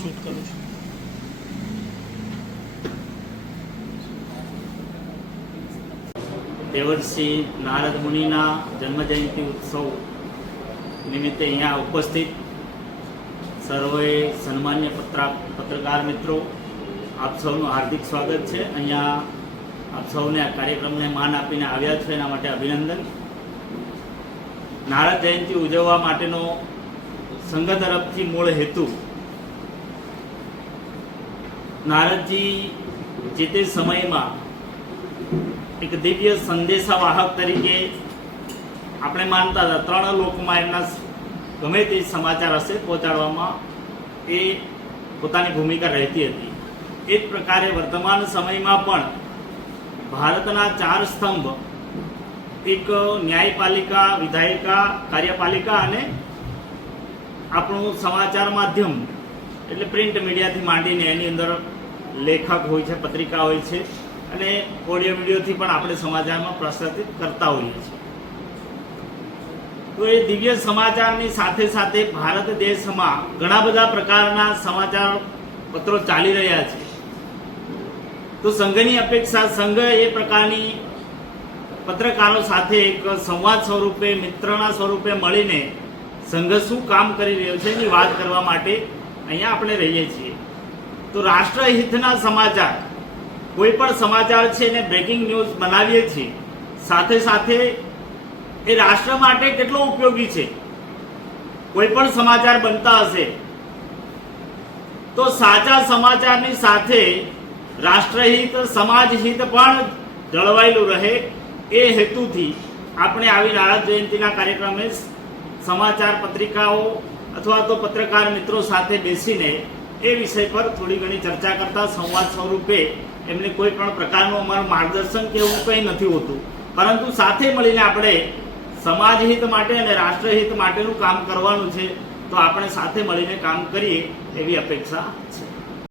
Shoot કરું છું. દેવર્ષિ નારદ મુનિના જન્મજયંતિ ઉત્સવ નિમિત્તે અહીંયા ઉપસ્થિત સર્વે સન્માન્ય પત્રા પત્રકાર મિત્રો, આપ સૌનું હાર્દિક સ્વાગત છે. અહીંયા આપ સૌને આ કાર્યક્રમને માન આપીને આવ્યા છો, એના માટે અભિનંદન. નારદ જયંતિ ઉજવવા માટેનો સંઘ તરફથી મૂળ હેતુ નારદજી જે તે સમયમાં એક દિવ્ય સંદેશાવાહક તરીકે આપણે માનતા હતા, ત્રણ લોકમાં એમના ગમે તે સમાચાર હશે પહોંચાડવામાં એ પોતાની ભૂમિકા રહેતી હતી. એ જ પ્રકારે વર્તમાન સમયમાં પણ ભારતના ચાર સ્તંભ, એક ન્યાયપાલિકા, વિધાયિકા, કાર્યપાલિકા અને આપણું સમાચાર માધ્યમ, એટલે પ્રિન્ટ મીડિયાથી માંડીને એની અંદર લેખક હોય છે, પત્રિકા હોય છે અને ઓડિયો વિડીયોથી પણ આપણે સમાચારમાં પ્રસારિત કરતા હોઈએ છીએ. તો એ દિવ્ય સમાચારની સાથે સાથે ભારત દેશમાં ઘણા બધા પ્રકારના સમાચાર પત્રો ચાલી રહ્યા છે. તો સંઘની અપેક્ષા, સંઘ એ પ્રકારની પત્રકારો સાથે એક સંવાદ સ્વરૂપે, મિત્રના સ્વરૂપે મળીને સંઘ શું કામ કરી રહ્યો છે એની વાત કરવા માટે અહીંયા આપણે રહીએ છીએ. તો રાષ્ટ્રહિતના સમાચાર. કોઈ પણ સમાચાર છે એને બ્રેકિંગ ન્યૂઝ બનાવીએ છીએ. સાથે સાથે એ રાષ્ટ્ર માટે કેટલો ઉપયોગી છે? કોઈ પણ સમાચાર બનતા હશે. તો સાચા સમાચારની સાથે રાષ્ટ્રહિત, સમાજહિત પણ જળવાયેલું રહે એ હેતુથી આપણે આવી નારાજ જયંતિના કાર્યક્રમે સમાચાર પત્રિકાઓ અથવા તો પત્રકાર મિત્રો સાથે બેસીને એ વિષય પર થોડી ઘણી ચર્ચા કરતા સંવાદ સ્વરૂપે એમને કોઈ પણ પ્રકારનું અમારું માર્ગદર્શન કે એવું કંઈ નથી હોતું. પરંતુ સાથે મળીને આપણે સમાજ હિત માટે અને રાષ્ટ્રહિત માટેનું કામ કરવાનું છે, તો આપણે સાથે મળીને કામ કરીએ એવી અપેક્ષા છે.